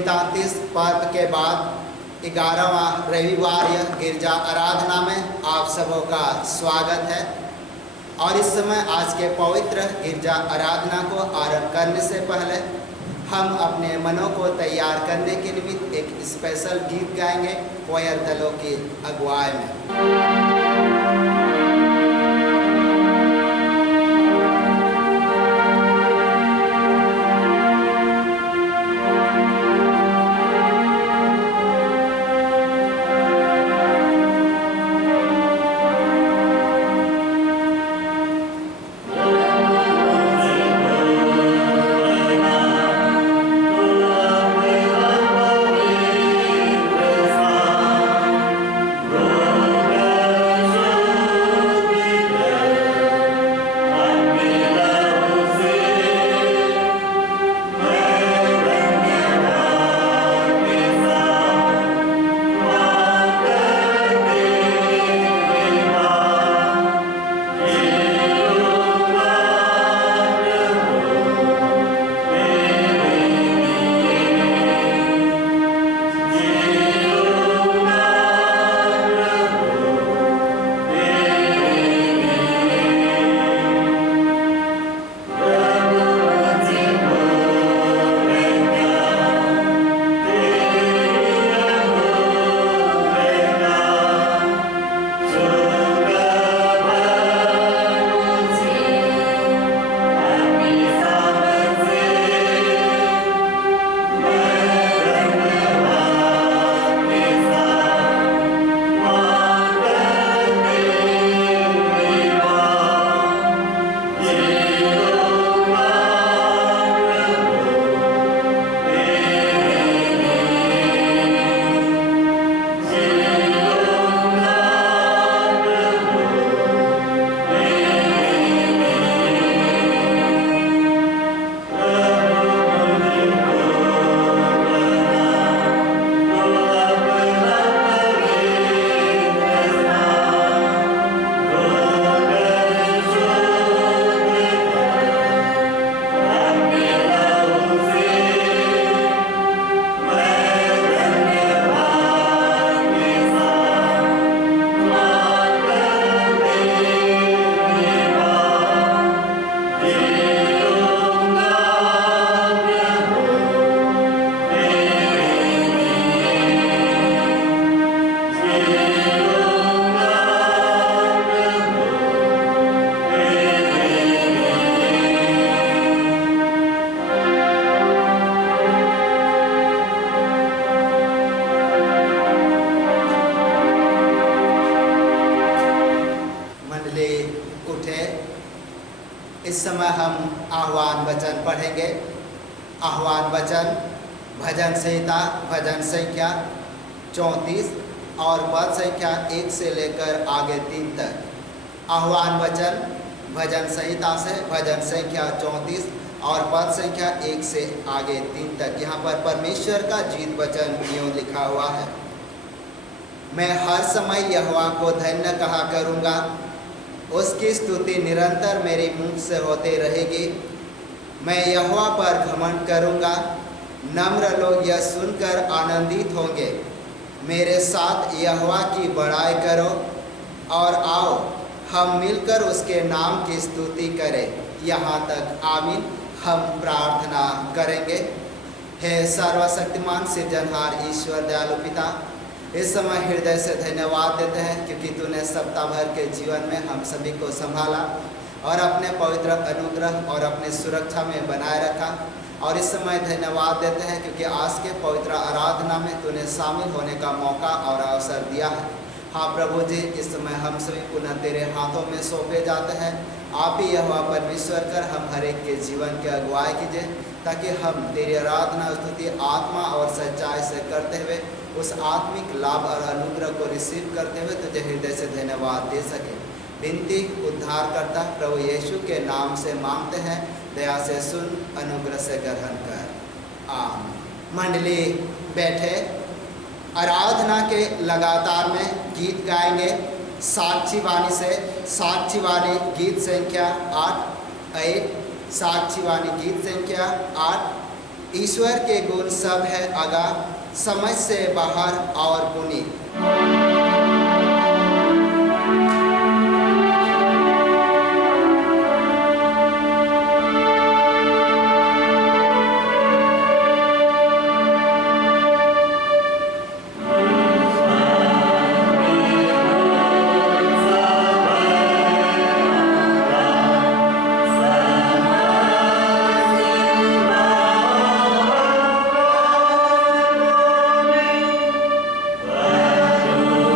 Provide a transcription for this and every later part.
ट्रोनितांतिस पर्व के बाद 11वां रविवार यह गिरजा आराधना में आप सबों का स्वागत है। और इस समय आज के पवित्र गिरजा आराधना को आरंभ करने से पहले हम अपने मनों को तैयार करने के निमित्त एक स्पेशल गीत गाएंगे क्वायर दलों की अगुवाई में। इस समय हम आह्वान वचन पढ़ेंगे। आह्वान वचन भजन संहिता भजन संख्या 34 और पद संख्या 1 से लेकर आगे 3 तक। आह्वान वचन भजन संहिता से भजन संख्या 34 और पद संख्या 1 से आगे 3 तक। यहाँ पर परमेश्वर का जीवित वचन यूँ लिखा हुआ है। मैं हर समय यहोवा को धन्य कहा करूँगा, उसकी स्तुति निरंतर मेरे मुख से होते रहेगी। मैं यहोवा पर घमंड करूँगा, नम्र लोग यह सुनकर आनंदित होंगे। मेरे साथ यहोवा की बड़ाई करो और आओ हम मिलकर उसके नाम की स्तुति करें। यहाँ तक आमीन। हम प्रार्थना करेंगे। हे सर्वशक्तिमान सृजनहार ईश्वर दयालु पिता, इस समय हृदय से धन्यवाद देते हैं क्योंकि तूने सप्ताह भर के जीवन में हम सभी को संभाला और अपने पवित्र अनुग्रह और अपने सुरक्षा में बनाए रखा। और इस समय धन्यवाद देते हैं क्योंकि आज के पवित्र आराधना में तूने शामिल होने का मौका और अवसर दिया है। हाँ प्रभु जी, इस समय हम सभी पुनः तेरे हाथों में सौंपे जाते हैं। आप ही यहोवा परमेश्वर कर हम हर एक के जीवन की अगुवाई कीजिए, ताकि हम तेरी आराधना स्तुति आत्मा और सच्चाई से करते हुए उस आत्मिक लाभ और अनुग्रह को रिसीव करते हुए तुझे हृदय से धन्यवाद दे सके। विनती उद्धारकर्ता प्रभु यीशु के नाम से मांगते हैं, दया से सुन, अनुग्रह से ग्रहण कर। आमीन। मंडली बैठे। आराधना के लगातार में गीत गाएंगे साक्षी वाणी से। साक्षी वाणी गीत संख्या 8 साक्षी वाणी गीत संख्या 8 ईश्वर के गुण सब है आगा, समझ से बाहर और पुनीत। Amen.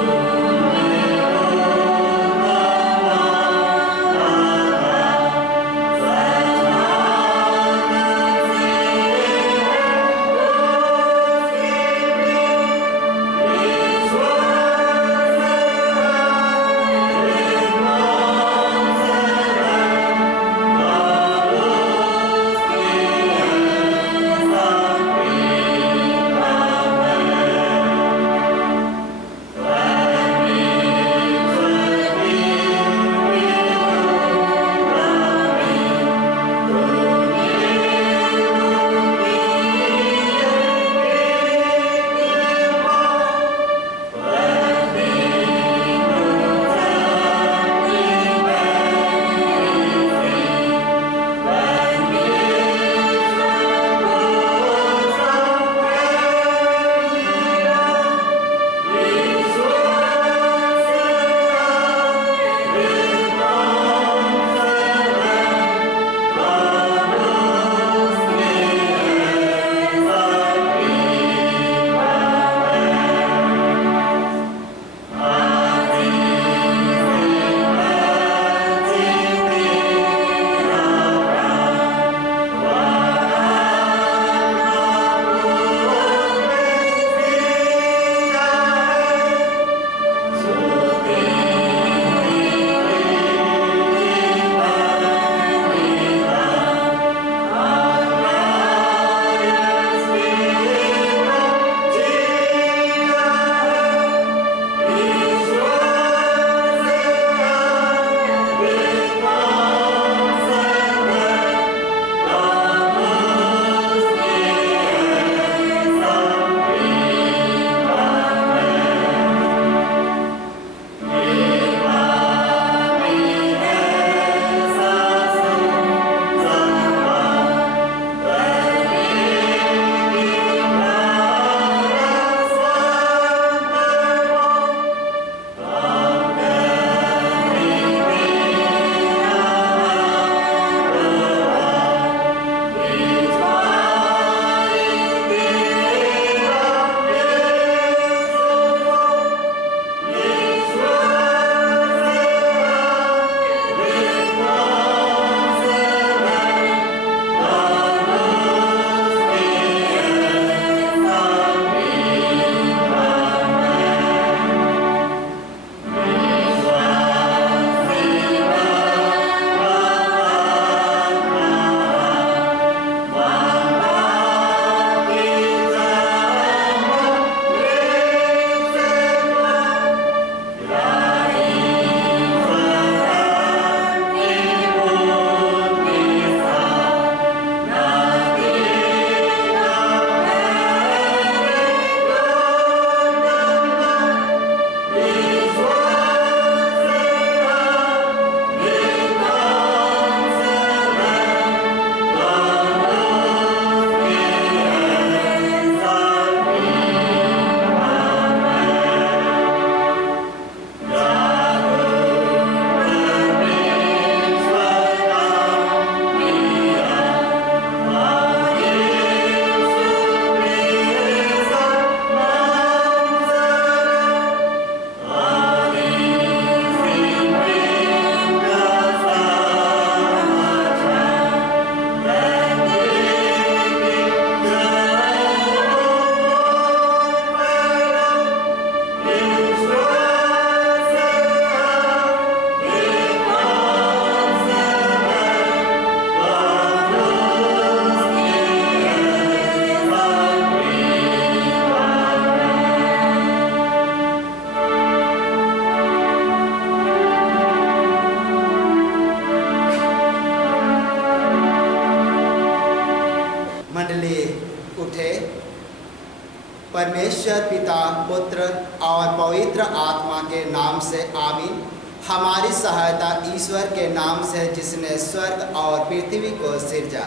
परमेश्वर पिता, पुत्र और पवित्र आत्मा के नाम से आमीन। हमारी सहायता ईश्वर के नाम से जिसने स्वर्ग और पृथ्वी को सिरजा।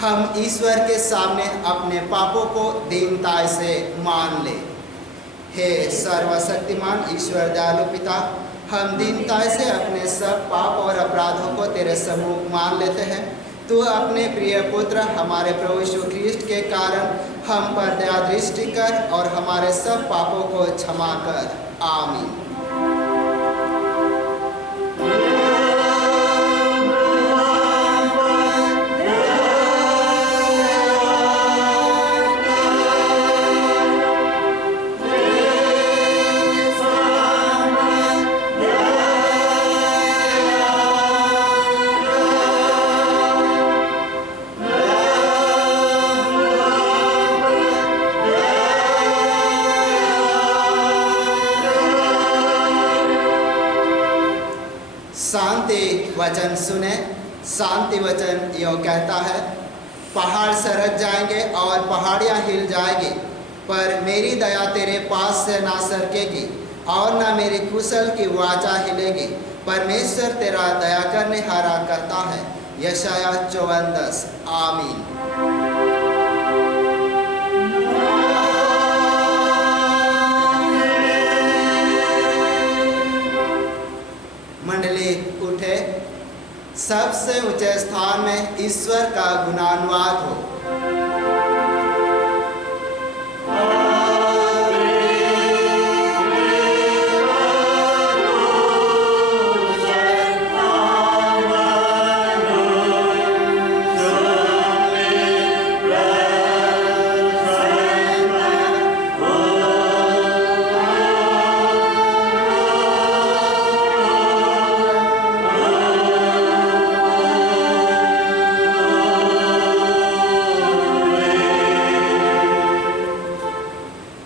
हम ईश्वर के सामने अपने पापों को दीनता से मान ले। हे सर्वशक्तिमान ईश्वर दयालु पिता, हम दीनता से अपने सब पाप और अपराधों को तेरे सम्मुख मान लेते हैं। तू अपने प्रिय पुत्र हमारे प्रभु यीशु ख्रीष्ट के कारण हम पर दया दृष्टि कर और हमारे सब पापों को क्षमा कर। आमीन। शांति वचन सुने। शांति वचन यूँ कहता है, पहाड़ सरक जाएंगे और पहाड़ियाँ हिल जाएगी, पर मेरी दया तेरे पास से ना सरकेगी और ना मेरी कुशल की वाचा हिलेगी। परमेश्वर तेरा दया करने हारा करता है। यशाया 54:10। आमीन। मंडली उठे। सबसे ऊंचे स्थान में ईश्वर का गुणानुवाद हो।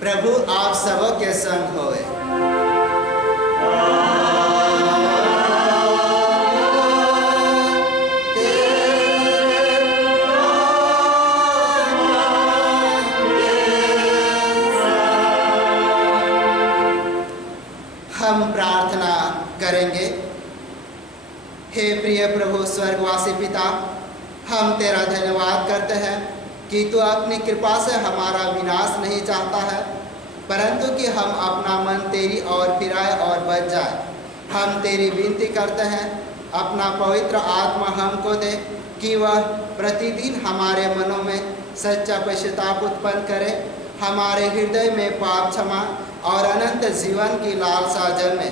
प्रभु आप सबों के संग होए। हम प्रार्थना करेंगे। हे प्रिय प्रभु स्वर्गवासी पिता, हम तेरा धन्यवाद करते हैं कि तू अपनी कृपा से हमारा विनाश नहीं चाहता है, परंतु कि हम अपना मन तेरी ओर फिराए और बच जाए। हम तेरी विनती करते हैं, अपना पवित्र आत्मा हमको दे कि वह प्रतिदिन हमारे मनों में सच्चा पश्चाताप उत्पन्न करे, हमारे हृदय में पाप क्षमा और अनंत जीवन की लालसा जन्मे,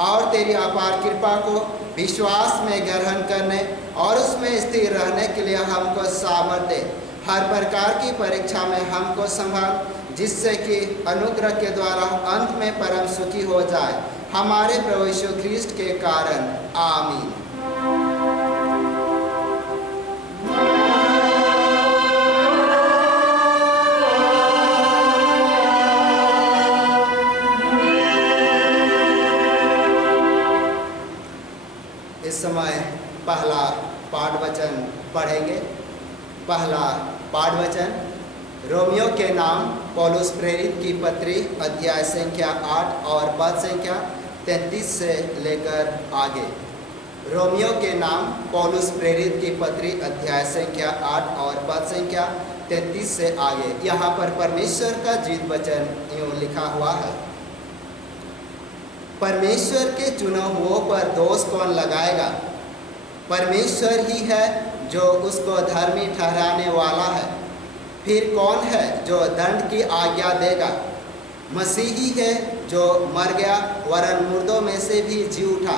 और तेरी अपार कृपा को विश्वास में ग्रहण करने और उसमें स्थिर रहने के लिए हमको सामर्थ्य दे। हर प्रकार की परीक्षा में हमको संभाल, जिससे कि अनुग्रह के द्वारा अंत में परम सुखी हो जाए, हमारे प्रभु यीशु ख्रीष्ट के कारण। आमीन। इस समय पहला पाठ वचन पढ़ेंगे। पहला पाठ वचन रोमियो के नाम पौलुस प्रेरित की पत्री अध्याय संख्या 8 और पद संख्या 33 से लेकर आगे। रोमियो के नाम पौलुस प्रेरित की पत्री अध्याय संख्या 8 और पद संख्या 33 से आगे। यहाँ पर परमेश्वर का जीवित वचन यूँ लिखा हुआ है, परमेश्वर के चुने हुओं पर दोष कौन लगाएगा? परमेश्वर ही है जो उसको धर्मी ठहराने वाला है। फिर कौन है जो दंड की आज्ञा देगा? मसीही है जो मर गया वरन मुर्दों में से भी जी उठा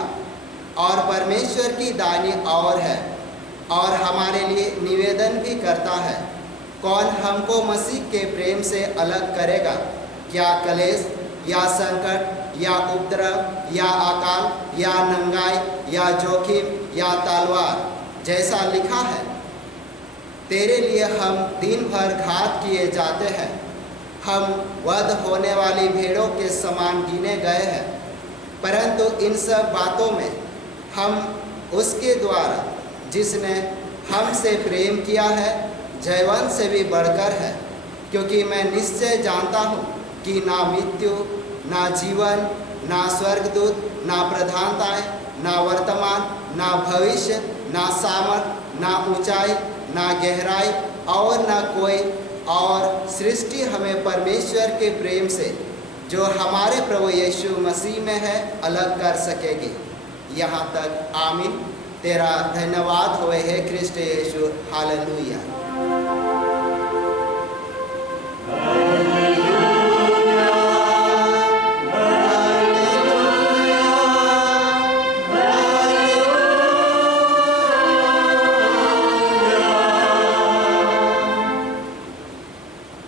और परमेश्वर की दाहिनी ओर है और हमारे लिए निवेदन भी करता है। कौन हमको मसीह के प्रेम से अलग करेगा? क्या क्लेश या संकट या उपद्रव या अकाल या नंगाई या जोखिम या तलवार? जैसा लिखा है, तेरे लिए हम दिन भर घात किए जाते हैं, हम वध होने वाली भेड़ों के समान गिने गए हैं। परंतु इन सब बातों में हम उसके द्वारा जिसने हमसे प्रेम किया है जयवंत से भी बढ़कर है, क्योंकि मैं निश्चय जानता हूँ कि ना मृत्यु ना जीवन ना स्वर्गदूत ना प्रधानताएं ना वर्तमान ना भविष्य ना सामर्थ ना ऊंचाई ना गहराई और ना कोई और सृष्टि हमें परमेश्वर के प्रेम से जो हमारे प्रभु यीशु मसीह में है अलग कर सकेगी। यहाँ तक आमीन। तेरा धन्यवाद होए है क्रिस्ट यीशु। हालेलुया।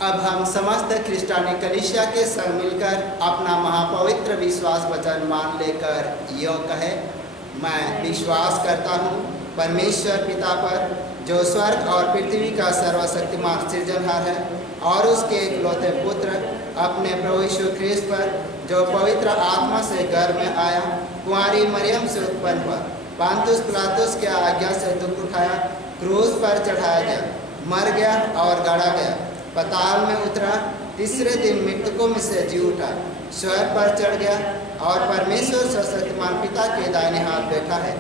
अब हम समस्त क्रिस्टियानी कलीसिया के संग मिलकर अपना महापवित्र विश्वास वचन मान लेकर यो कहे, मैं विश्वास करता हूँ परमेश्वर पिता पर जो स्वर्ग और पृथ्वी का सर्वशक्तिमान सृजनहार है और उसके इकलौते पुत्र अपने प्रभु यीशु ख्रीस्त पर जो पवित्र आत्मा से गर्भ में आया, कुंवारी मरियम से उत्पन्न हुआ, पांतुस पिलातुस की आज्ञा से दुख उठाया, क्रूस पर चढ़ाया गया, मर गया और गाड़ा गया, पाताल में उतरा, तीसरे दिन मृतकों में से जी उठा, स्वर्ग पर चढ़ गया और परमेश्वर सर्वशक्तिमान पिता के दाहिने हाथ बैठा है,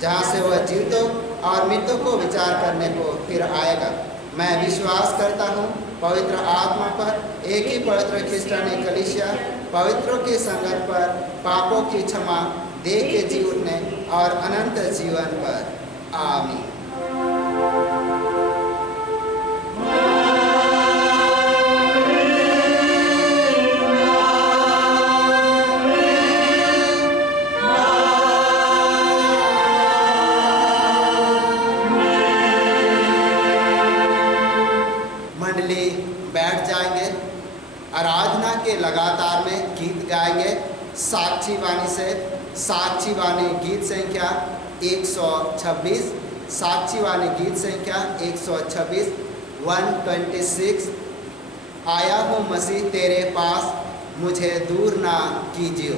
जहाँ से वह जीवितों और मृतों को विचार करने को फिर आएगा। मैं विश्वास करता हूँ पवित्र आत्मा पर, एक ही पवित्र क्रिस्टियानी कलीसिया, पवित्रों के संगत पर, पापों की क्षमा, देह के जी उठने और अनंत जीवन पर। आमीन। बैठ जाएंगे। आराधना के लगातार में गीत गाएंगे साक्षी वाणी से। साक्षी वाणी गीत संख्या 126, साक्षी वाणी गीत संख्या 126, 126। आया हूँ मसीह तेरे पास, मुझे दूर ना कीजिए।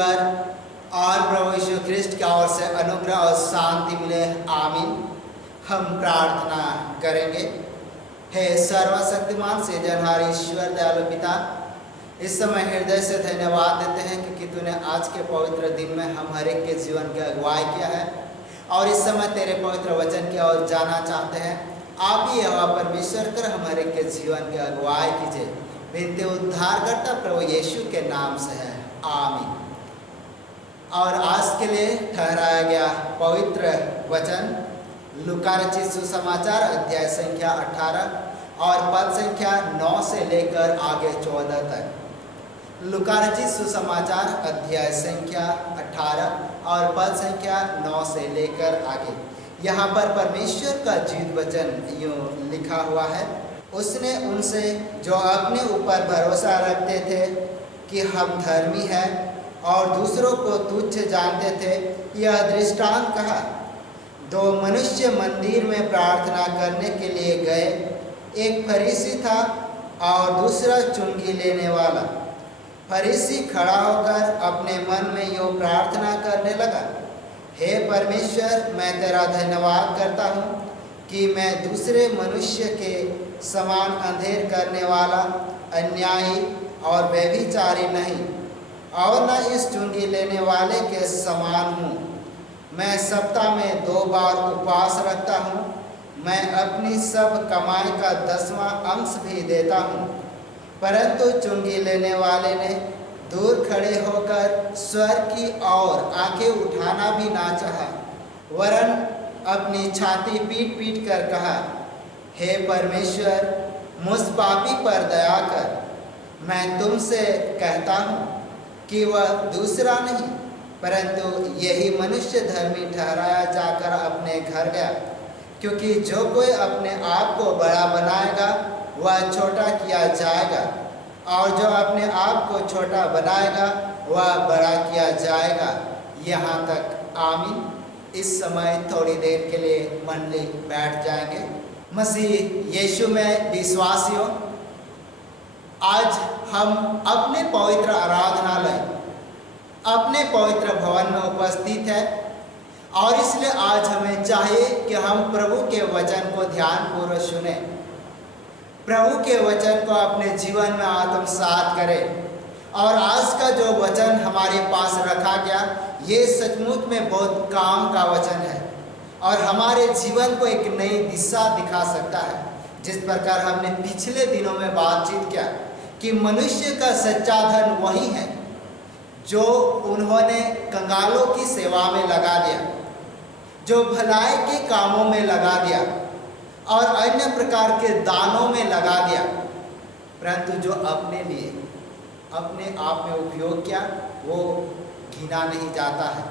ईश्वर और प्रभु यीशु ख्रिस्ट की ओर से अनुग्रह और शांति मिले। आमीन। हम प्रार्थना करेंगे। हे सर्वशक्तिमान सृजनहार ईश्वर दयालु पिता, इस समय हृदय से धन्यवाद देते हैं क्योंकि तूने आज के पवित्र दिन में हम हर एक के जीवन की अगुवाई किया है और इस समय तेरे पवित्र वचन की ओर जाना चाहते हैं। आप ही यहोवा परमेश्वर कर हम हर एक के जीवन की अगुवाई कीजिए। विनती उद्धारकर्ता प्रभु यीशु के नाम से है। आमीन। और आज के लिए ठहराया गया पवित्र वचन लूका रचित सुसमाचार अध्याय संख्या 18 और पद संख्या 9 से लेकर आगे 14 तक। लूका रचित सुसमाचार अध्याय संख्या 18 और पद संख्या 9 से लेकर आगे। यहाँ पर परमेश्वर का जीवित वचन यूँ लिखा हुआ है। उसने उनसे जो अपने ऊपर भरोसा रखते थे कि हम धर्मी हैं और दूसरों को तुच्छ जानते थे, यह दृष्टांत कहा। दो मनुष्य मंदिर में प्रार्थना करने के लिए गए। एक फरीसी था और दूसरा चुंगी लेने वाला। फरीसी खड़ा होकर अपने मन में यूँ प्रार्थना करने लगा, हे परमेश्वर, मैं तेरा धन्यवाद करता हूँ कि मैं दूसरे मनुष्य के समान अंधेर करने वाला, अन्यायी और व्यभिचारी नहीं और न इस चुंगी लेने वाले के समान हूँ। मैं सप्ताह में 2 बार उपवास रखता हूँ। मैं अपनी सब कमाई का 10वां अंश भी देता हूँ। परंतु चुंगी लेने वाले ने दूर खड़े होकर स्वर्ग की ओर आंखें उठाना भी ना चाहा, वरन अपनी छाती पीट पीट कर कहा, हे परमेश्वर, मुझ पापी पर दया कर। मैं तुमसे कहता हूँ कि वह दूसरा नहीं परंतु यही मनुष्य धर्मी ठहराया जाकर अपने घर गया, क्योंकि जो कोई अपने आप को बड़ा बनाएगा वह छोटा किया जाएगा और जो अपने आप को छोटा बनाएगा वह बड़ा किया जाएगा। यहाँ तक। आमीन। इस समय थोड़ी देर के लिए मंडली बैठ जाएंगे। मसीह यीशु में विश्वासियों, आज हम अपने पवित्र आराधनालय, अपने पवित्र भवन में उपस्थित है और इसलिए आज हमें चाहिए कि हम प्रभु के वचन को ध्यानपूर्वक सुने, प्रभु के वचन को अपने जीवन में आत्मसात करें। और आज का जो वचन हमारे पास रखा गया, ये सचमुच में बहुत काम का वचन है और हमारे जीवन को एक नई दिशा दिखा सकता है। जिस प्रकार हमने पिछले दिनों में बातचीत किया कि मनुष्य का सच्चा धन वही है जो उन्होंने कंगालों की सेवा में लगा दिया, जो भलाई के कामों में लगा दिया और अन्य प्रकार के दानों में लगा दिया, परंतु जो अपने लिए अपने आप में उपयोग किया वो गिना नहीं जाता है,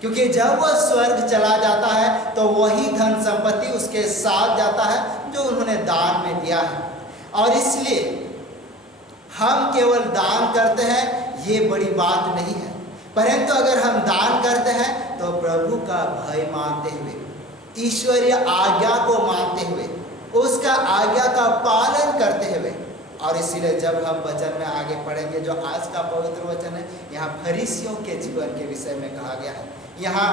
क्योंकि जब वह स्वर्ग चला जाता है तो वही धन संपत्ति उसके साथ जाता है जो उन्होंने दान में दिया है। और इसलिए हम केवल दान करते हैं ये बड़ी बात नहीं है, परंतु अगर हम दान करते हैं तो प्रभु का भय मानते हुए, ईश्वरीय आज्ञा को मानते हुए, उसका आज्ञा का पालन करते हुए। और इसीलिए जब हम वचन में आगे पढ़ेंगे, जो आज का पवित्र वचन है, यहाँ फरीसियों के जीवन के विषय में कहा गया है। यहाँ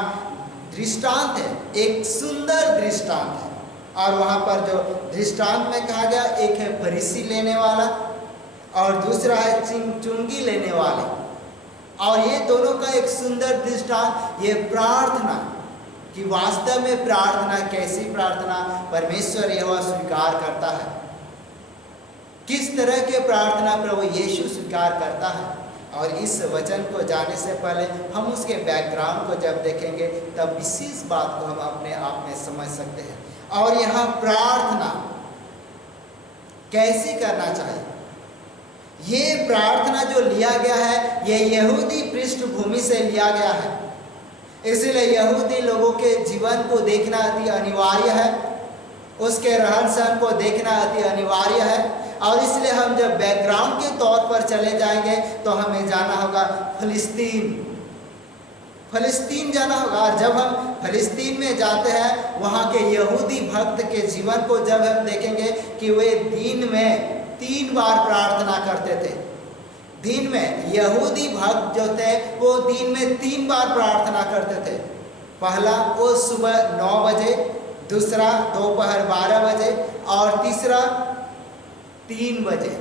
दृष्टांत है, एक सुंदर दृष्टांत है। और वहाँ पर जो दृष्टांत में कहा गया, एक है फरीसी लेने वाला और दूसरा है चुंगी लेने वाले। और ये दोनों का एक सुंदर दृष्टांत, ये प्रार्थना कि वास्तव में प्रार्थना, कैसी प्रार्थना परमेश्वर यहोवा स्वीकार करता है, किस तरह के प्रार्थना प्रभु यीशु स्वीकार करता है। और इस वचन को जानने से पहले हम उसके बैकग्राउंड को जब देखेंगे तब विशेष बात को हम अपने आप में समझ सकते हैं। और यहाँ प्रार्थना कैसी करना चाहिए, ये प्रार्थना जो लिया गया है ये यहूदी पृष्ठभूमि से लिया गया है। इसलिए यहूदी लोगों के जीवन को देखना अति अनिवार्य है, उसके रहन सहन को देखना अति अनिवार्य है। और इसलिए हम जब बैकग्राउंड के तौर पर चले जाएंगे तो हमें जाना होगा फिलिस्तीन जाना होगा। और जब हम फिलिस्तीन में जाते हैं, वहाँ के यहूदी भक्त के जीवन को जब हम देखेंगे कि वे दिन में 3 बार प्रार्थना करते थे। दिन में यहूदी भक्त जो थे वो दिन में 3 बार प्रार्थना करते थे। पहला वो सुबह 9 बजे, दूसरा दोपहर 12 बजे और तीसरा 3 बजे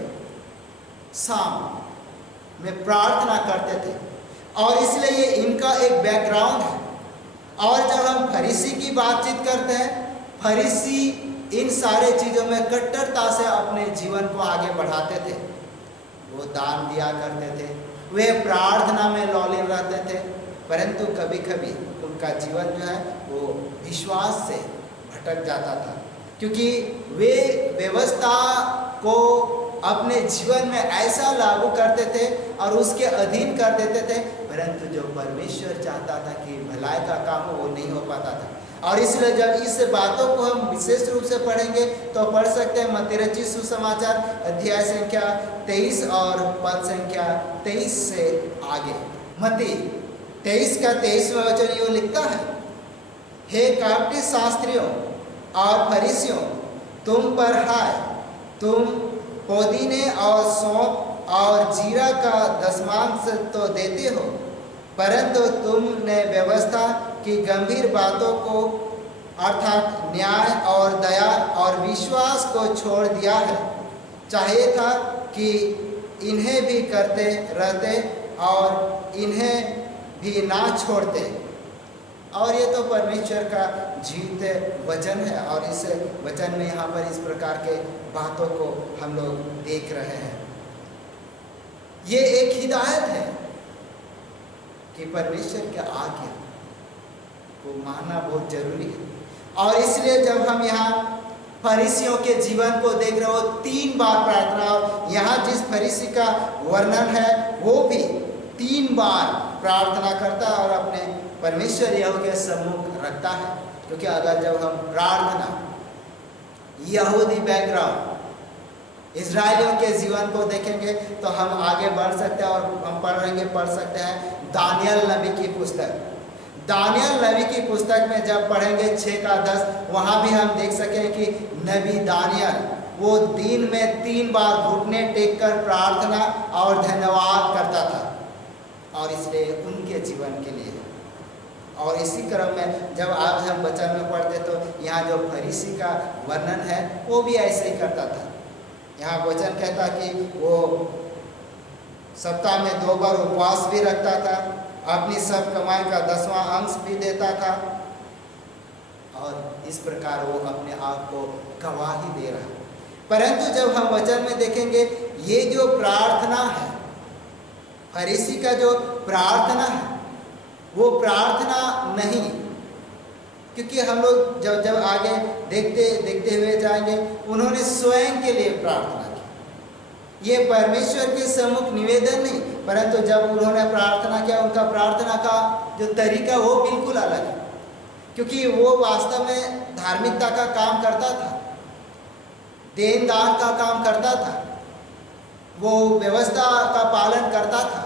शाम में प्रार्थना करते थे। और इसलिए ये इनका एक बैकग्राउंड है। और जब हम फरीसी की बातचीत करते हैं, फरीसी इन सारे चीज़ों में कट्टरता से अपने जीवन को आगे बढ़ाते थे। वो दान दिया करते थे, वे प्रार्थना में लौलीन रहते थे, परंतु कभी कभी उनका जीवन जो है वो विश्वास से भटक जाता था, क्योंकि वे व्यवस्था को अपने जीवन में ऐसा लागू करते थे और उसके अधीन कर देते थे, परंतु जो परमेश्वर चाहता था कि भलाई का काम हो वो नहीं हो पाता था। और इसलिए जब इस बातों को हम विशेष रूप से पढ़ेंगे तो पढ़ सकते हैं मत्ती रचित सुसमाचार अध्याय संख्या 23 और पद संख्या 23 से आगे। मत्ती 23 का 23वां वचन यूँ लिखता है, हे कपटी शास्त्रियों और फरीसियों, तुम पर हाय, तुम पुदीने और सौंफ और जीरा का दशमांश तो देते हो, परंतु तुमने व्यवस्था की गंभीर बातों को अर्थात न्याय और दया और विश्वास को छोड़ दिया है। चाहिए था कि इन्हें भी करते रहते और इन्हें भी ना छोड़ते। और ये तो परमेश्वर का जीवित वचन है और इस वचन में यहाँ पर इस प्रकार के बातों को हम लोग देख रहे हैं। ये एक हिदायत है कि परमेश्वर के आज्ञा को मानना बहुत जरूरी है। और इसलिए जब हम यहाँ फरीसियों के जीवन को देख रहे हो, 3 बार प्रार्थना, और यहाँ जिस फरीसी का वर्णन है वो भी 3 बार प्रार्थना करता है और अपने परमेश्वर यहोवा के सम्मुख रखता है। क्योंकि अगर जब हम प्रार्थना यहूदी बैकग्राउंड इजराइलियों के जीवन को देखेंगे तो हम आगे बढ़ सकते हैं और हम पढ़ सकते हैं दानियल नबी की पुस्तक। दानियल नबी की पुस्तक में जब पढ़ेंगे 6 का 10, वहाँ भी हम देख सकें कि नबी दानियल वो दिन में 3 बार घुटने टेक कर प्रार्थना और धन्यवाद करता था, और इसलिए उनके जीवन के लिए। और इसी क्रम में जब आज हम वचन में पढ़ते तो यहाँ जो फरीसी का वर्णन है वो भी ऐसे ही करता था। यहाँ वचन कहता कि वो सप्ताह में 2 बार उपवास भी रखता था, अपनी सब कमाई का 10वां अंश भी देता था, और इस प्रकार वो अपने आप को गवाही दे रहा है। परंतु जब हम वचन में देखेंगे ये जो प्रार्थना है, फरीसी का जो प्रार्थना है वो प्रार्थना नहीं, क्योंकि हम लोग जब आगे देखते हुए जाएंगे, उन्होंने स्वयं के लिए प्रार्थना की। ये परमेश्वर के सम्मुख निवेदन नहीं, परंतु जब उन्होंने प्रार्थना किया, उनका प्रार्थना का जो तरीका वो बिल्कुल अलग है, क्योंकि वो वास्तव में धार्मिकता का काम करता था, देन दान का काम करता था, वो व्यवस्था का पालन करता था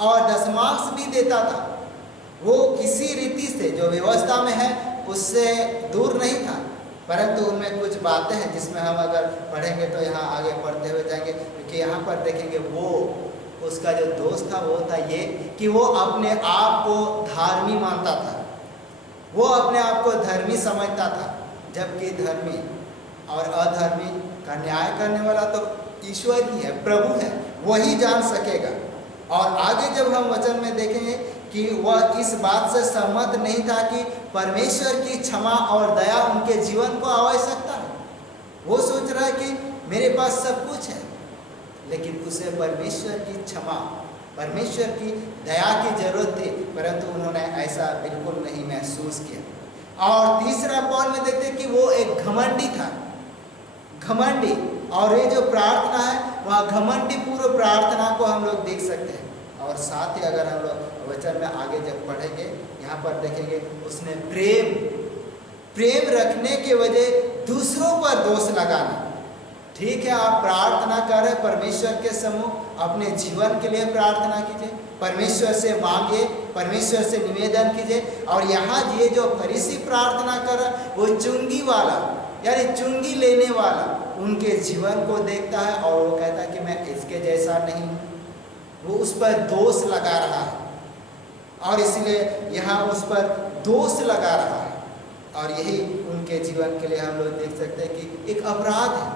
और दशमांश भी देता था। वो किसी रीति से जो व्यवस्था में है उससे दूर नहीं था, परंतु उनमें कुछ बातें हैं जिसमें हम अगर पढ़ेंगे तो यहाँ आगे पढ़ते हुए जाएंगे, क्योंकि यहाँ पर देखेंगे वो उसका जो दोष था वो था ये कि वो अपने आप को धार्मी मानता था, वो अपने आप को धर्मी समझता था, जबकि धर्मी और अधर्मी का न्याय करने वाला तो ईश्वर ही है, प्रभु है, वही जान सकेगा। और आगे जब हम वचन में देखेंगे कि वह इस बात से सहमत नहीं था कि परमेश्वर की क्षमा और दया उनके जीवन को आवश्यकता है। वो सोच रहा है कि मेरे पास सब कुछ है, लेकिन उसे परमेश्वर की क्षमा, परमेश्वर की दया की जरूरत थी, परंतु उन्होंने ऐसा बिल्कुल नहीं महसूस किया। और तीसरा पॉइंट में देखते हैं कि वो एक घमंडी था, घमंडी। और ये जो प्रार्थना है वहाँ घमंडी पूर्व प्रार्थना को हम लोग देख सकते हैं। और साथ ही अगर हम लोग वचन में आगे जब पढ़ेंगे, यहाँ पर देखेंगे उसने प्रेम रखने के वजह दूसरों पर दोष लगाना। ठीक है, आप प्रार्थना कर रहे परमेश्वर के सम्मुख, अपने जीवन के लिए प्रार्थना कीजिए, परमेश्वर से मांगिए, परमेश्वर से निवेदन कीजिए। और यहाँ ये जो फरीसी प्रार्थना कर रहा वो चुंगी वाला, यानी चुंगी लेने वाला उनके जीवन को देखता है और वो कहता है कि मैं इसके जैसा नहीं हूँ। वो उस पर दोष लगा रहा है और इसलिए यहाँ उस पर दोष लगा रहा है। और यही उनके जीवन के लिए हम लोग देख सकते हैं कि एक अपराध है,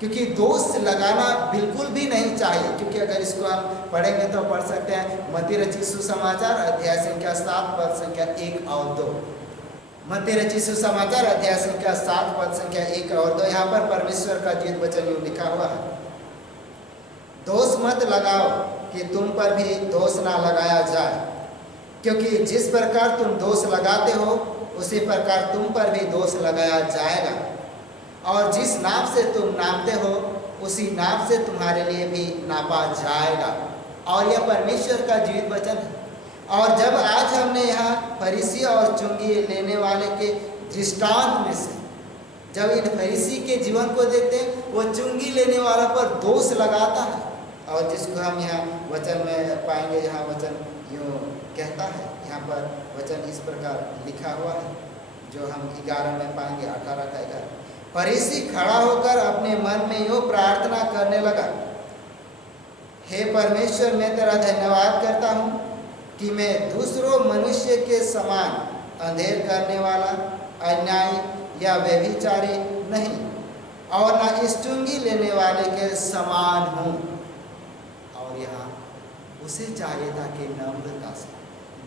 क्योंकि दोष लगाना बिल्कुल भी नहीं चाहिए। क्योंकि अगर इसको हम पढ़ेंगे तो पढ़ सकते हैं मत्ती रचित सुसमाचार अध्याय संख्या 7 पद संख्या 1 और 2। मत्ती रचित सुसमाचार अध्याय संख्या 7 पद संख्या 1 और 2। यहाँ पर परमेश्वर का जीवित वचन यूँ लिखा हुआ है, दोष मत लगाओ कि तुम पर भी दोष ना लगाया जाए, क्योंकि जिस प्रकार तुम दोष लगाते हो उसी प्रकार तुम पर भी दोष लगाया जाएगा, और जिस नाप से तुम नापते हो उसी नाप से तुम्हारे लिए भी नापा जाएगा। और यह परमेश्वर का जीवित वचन है। और जब आज हमने यहाँ फरीसी और चुंगी लेने वाले के दृष्टांत में से जब इन फरीसी के जीवन को देखते हैं, वो चुंगी लेने वाला पर दोष लगाता है, और जिसको हम यहाँ वचन में पाएंगे, यहाँ वचन यूँ कहता है, यहाँ पर वचन इस प्रकार लिखा हुआ है जो हम 11 में पाएंगे, 18 का 11। फरीसी खड़ा होकर अपने मन में यूँ प्रार्थना करने लगा, हे परमेश्वर, मैं तेरा धन्यवाद करता हूँ कि मैं दूसरों मनुष्य के समान अंधेर करने वाला, अन्यायी या व्यभिचारी नहीं, और न इस चुंगी लेने वाले के समान हूँ। और यहाँ उसे चाहिए था कि नम्रता से,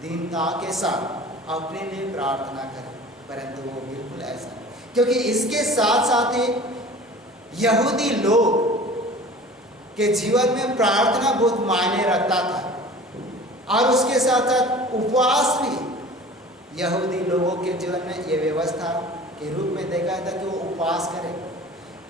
दीनता के साथ अपने लिए प्रार्थना करें, परंतु वो बिल्कुल ऐसा नहीं। क्योंकि इसके साथ साथ ही यहूदी लोग के जीवन में प्रार्थना बहुत मायने रखता था, और उसके साथ साथ उपवास भी यहूदी लोगों के जीवन में ये व्यवस्था के रूप में देखा था कि वो उपवास करें।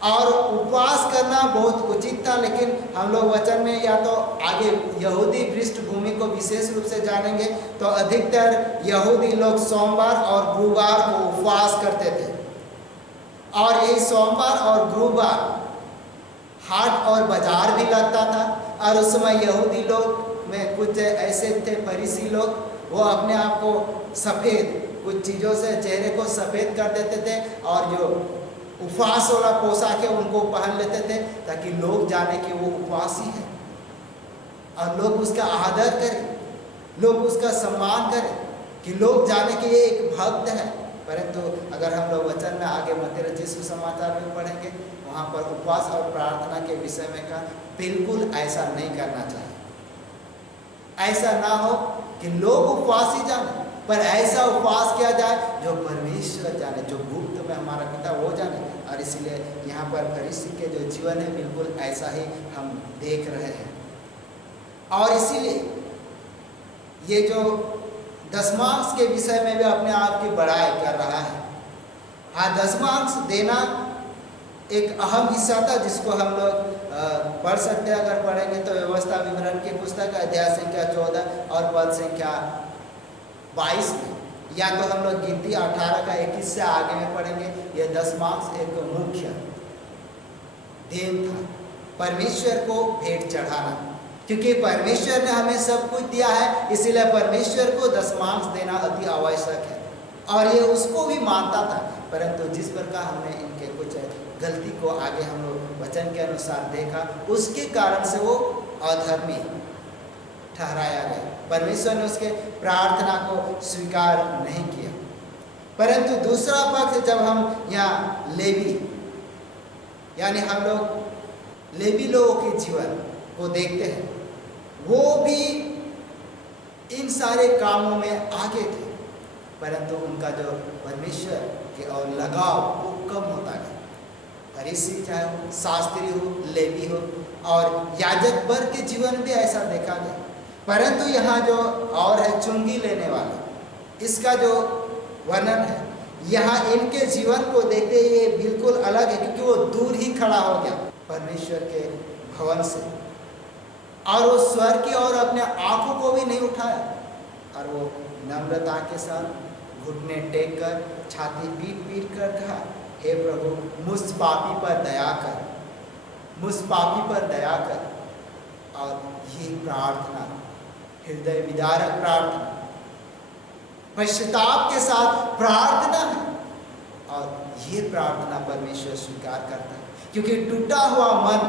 और उपवास करना बहुत उचित था, लेकिन हम लोग वचन में या तो आगे यहूदी पृष्ठभूमि को विशेष रूप से जानेंगे तो अधिकतर यहूदी लोग सोमवार और गुरुवार को उपवास करते थे, और यही सोमवार और गुरुवार हाट और बाजार भी लगता था। और उस समय यहूदी लोग में कुछ ऐसे थे फरीसी लोग, वो अपने आप को सफ़ेद कुछ चीज़ों से चेहरे को सफ़ेद कर देते थे, और जो उपवास वाला पोशाक है उनको पहन लेते थे ताकि लोग जाने कि वो उपवासी है, और लोग उसका आदर करें, लोग उसका सम्मान करें, कि लोग जाने कि ये एक भक्त है। परंतु अगर हम लोग वचन में आगे मत्ती रचित सुसमाचार में पढ़ेंगे, वहाँ पर उपवास और प्रार्थना के विषय में का बिल्कुल ऐसा नहीं करना चाहिए। ऐसा ना हो कि लोग उपवासी जाने, पर ऐसा उपवास किया जाए जो परमेश्वर जाने, जो गुप्त में हमारा पिता वो जाने। और इसीलिए यहाँ पर फरीसी के जो जीवन है बिल्कुल ऐसा ही हम देख रहे हैं। और इसीलिए ये जो दशमांश के विषय में भी अपने आप की बड़ाई कर रहा है। हाँ, दशमांश देना एक अहम हिस्सा था जिसको हम लोग पढ़ सकते हैं। अगर पढ़ेंगे तो व्यवस्था विवरण की पुस्तक अध्याय संख्या 14 और पद संख्या 22 में, या तो हम लोग गिनती 18 का 21 से आगे में पढ़ेंगे। यह दशमांश एक मुख्य देन था, परमेश्वर को भेंट चढ़ाना, क्योंकि परमेश्वर ने हमें सब कुछ दिया है, इसीलिए परमेश्वर को दशमांश देना अति आवश्यक है। और ये उसको भी मानता था, परंतु जिस प्रकार हमने इनके कुछ गलती को आगे हम लोग वचन के अनुसार देखा, उसके कारण से वो अधर्मी ठहराया गया। परमेश्वर ने उसके प्रार्थना को स्वीकार नहीं किया। परंतु दूसरा पक्ष जब हम यहाँ लेवी यानी हम लोग लेवी लोगों के जीवन को देखते हैं, वो भी इन सारे कामों में आगे थे, परंतु उनका जो परमेश्वर के और लगाव वो कम होता गया। फरीसी चाहे हो, शास्त्री हो, लेवी हो, और याजक वर्ग के जीवन भी ऐसा देखा गया। परंतु यहाँ जो और है चुंगी लेने वाला, इसका जो वर्णन है यहाँ इनके जीवन को देखते ये बिल्कुल अलग है, क्योंकि वो दूर ही खड़ा हो गया परमेश्वर के भवन से, और वो स्वर की ओर अपने आंखों को भी नहीं उठाया, और वो नम्रता के साथ घुटने टेक कर छाती पीट पीट कर कहा, हे प्रभु मुझ पापी पर दया कर, मुझ पापी पर दया कर। और ये प्रार्थना हृदय विदारक प्रार्थना, पश्चाताप के साथ प्रार्थना है, और ये प्रार्थना परमेश्वर स्वीकार करता है, क्योंकि टूटा हुआ मन,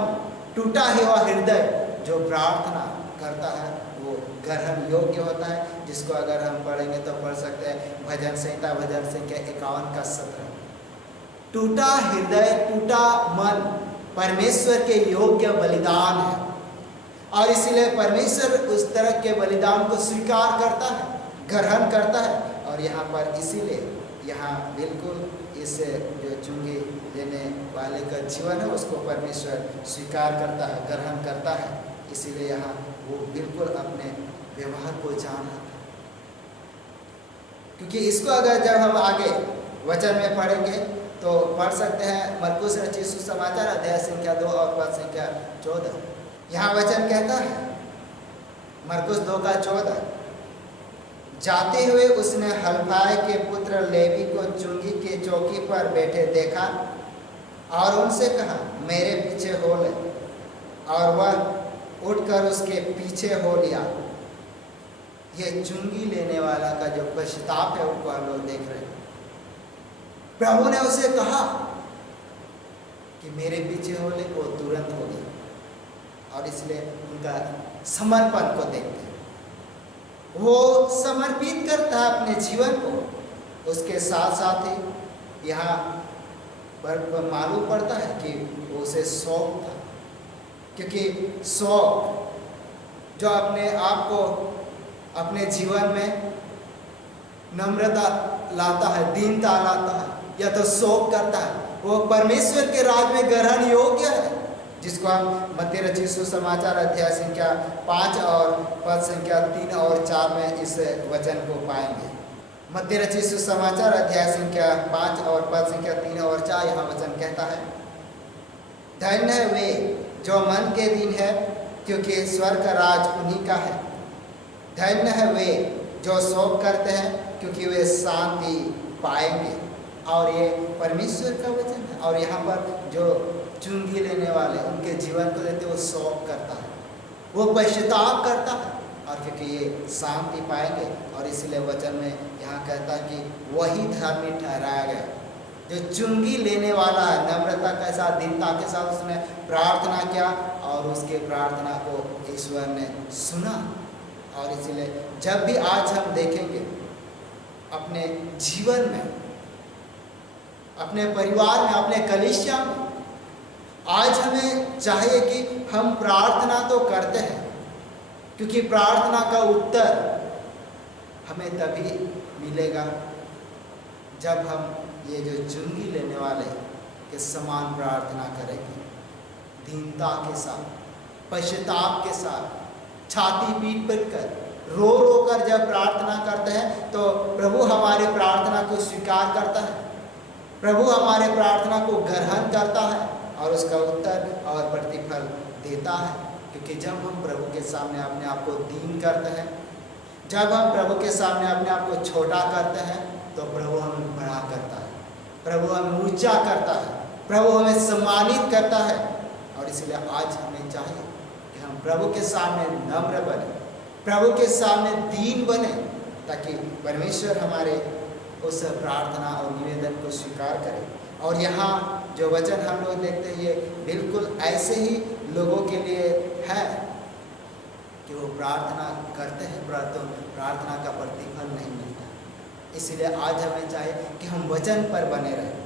टूटा हुआ हृदय जो प्रार्थना करता है वो ग्रहण योग्य होता है। जिसको अगर हम पढ़ेंगे तो पढ़ सकते हैं भजन संहिता भजन संख्या 51 का 17। टूटा हृदय, टूटा मन परमेश्वर के योग्य बलिदान है, और इसीलिए परमेश्वर उस तरह के बलिदान को स्वीकार करता है, ग्रहण करता है। और यहाँ पर इसीलिए यहाँ बिल्कुल इस जो चुंगी लेने वाले का जीवन है उसको परमेश्वर स्वीकार करता है, ग्रहण करता है। इसीलिए यहाँ वो बिल्कुल अपने व्यवहार को जाना, क्योंकि इसको अगर जब हम आगे वचन में पढ़ेंगे तो पढ़ सकते हैं मरकुस रचित सुसमाचार अध्याय संख्या 2 और पद संख्या 14। यहाँ वचन कहता है मरकुस 2 का 14, जाते हुए उसने हलफाय के पुत्र लेवी को चुंगी के चौकी पर बैठे देखा और उनसे कहा, मेरे पीछे हो ले, और वह उठकर उसके पीछे हो लिया। ये चुंगी लेने वाला का जो पश्चाताप है उनको हम लोग देख रहे हैं। प्रभु ने उसे कहा कि मेरे पीछे हो ले, वो तुरंत हो गया। और इसलिए उनका समर्पण को देखते हैं, वो समर्पित करता है अपने जीवन को। उसके साथ साथ ही यहाँ पर मालूम पड़ता है कि वो उसे शौक था, क्योंकि शौक जो अपने आप को अपने जीवन में नम्रता लाता है, दीनता लाता है, या तो शौक करता है, वो परमेश्वर के राज में ग्रहण योग्य है। जिसको हम मत्ती रचित सुसमाचार अध्याय संख्या 5 और पद संख्या 3 और 4 में इस वचन को पाएंगे। मत्ती रचित सुसमाचार अध्याय संख्या 5 और पद संख्या 3 और 4 यहाँ वचन कहता है, धन्य है वे जो मन के दीन है, क्योंकि स्वर्ग का राज उन्हीं का है। धन्य है वे जो शोक करते हैं, क्योंकि वे शांति पाएंगे। और ये परमेश्वर का वचन है। और यहाँ पर जो चुंगी लेने वाले उनके जीवन को देते वो शोक करता है, वो पश्चाताप करता है, और क्योंकि ये शांति पाएंगे। और इसलिए वचन में यहाँ कहता है कि वही धर्मी ठहराया गया जो चुंगी लेने वाला है, नम्रता के साथ, दीनता के साथ उसने प्रार्थना किया और उसके प्रार्थना को ईश्वर ने सुना। और इसलिए जब भी आज हम देखेंगे अपने जीवन में, अपने परिवार में, अपने कलीसिया में, आज हमें चाहिए कि हम प्रार्थना तो करते हैं, क्योंकि प्रार्थना का उत्तर हमें तभी मिलेगा जब हम ये जो चुंगी लेने वाले के समान प्रार्थना करेंगे, दीनता के साथ, पश्चाताप के साथ, छाती पीट पीट कर, रो रो कर जब प्रार्थना करते हैं तो प्रभु हमारी प्रार्थना को स्वीकार करता है, प्रभु हमारे प्रार्थना को ग्रहण करता है और उसका उत्तर और प्रतिफल देता है। क्योंकि जब हम प्रभु के सामने अपने आप को दीन करते हैं, जब हम प्रभु के सामने अपने आप को छोटा करते हैं, तो प्रभु हमें बड़ा करता है, प्रभु हमें ऊंचा करता है, प्रभु हमें सम्मानित करता है। और इसलिए आज हमें चाहिए कि हम प्रभु के सामने नम्र बने, प्रभु के सामने दीन बने, ताकि परमेश्वर हमारे उस प्रार्थना और निवेदन को स्वीकार करे। और यहाँ जो वचन हम लोग देखते हैं ये बिल्कुल ऐसे ही लोगों के लिए है कि वो प्रार्थना करते हैं परंतु प्रार्थना का प्रतिफल नहीं मिलता। इसीलिए आज हमें चाहिए कि हम वचन पर बने रहें।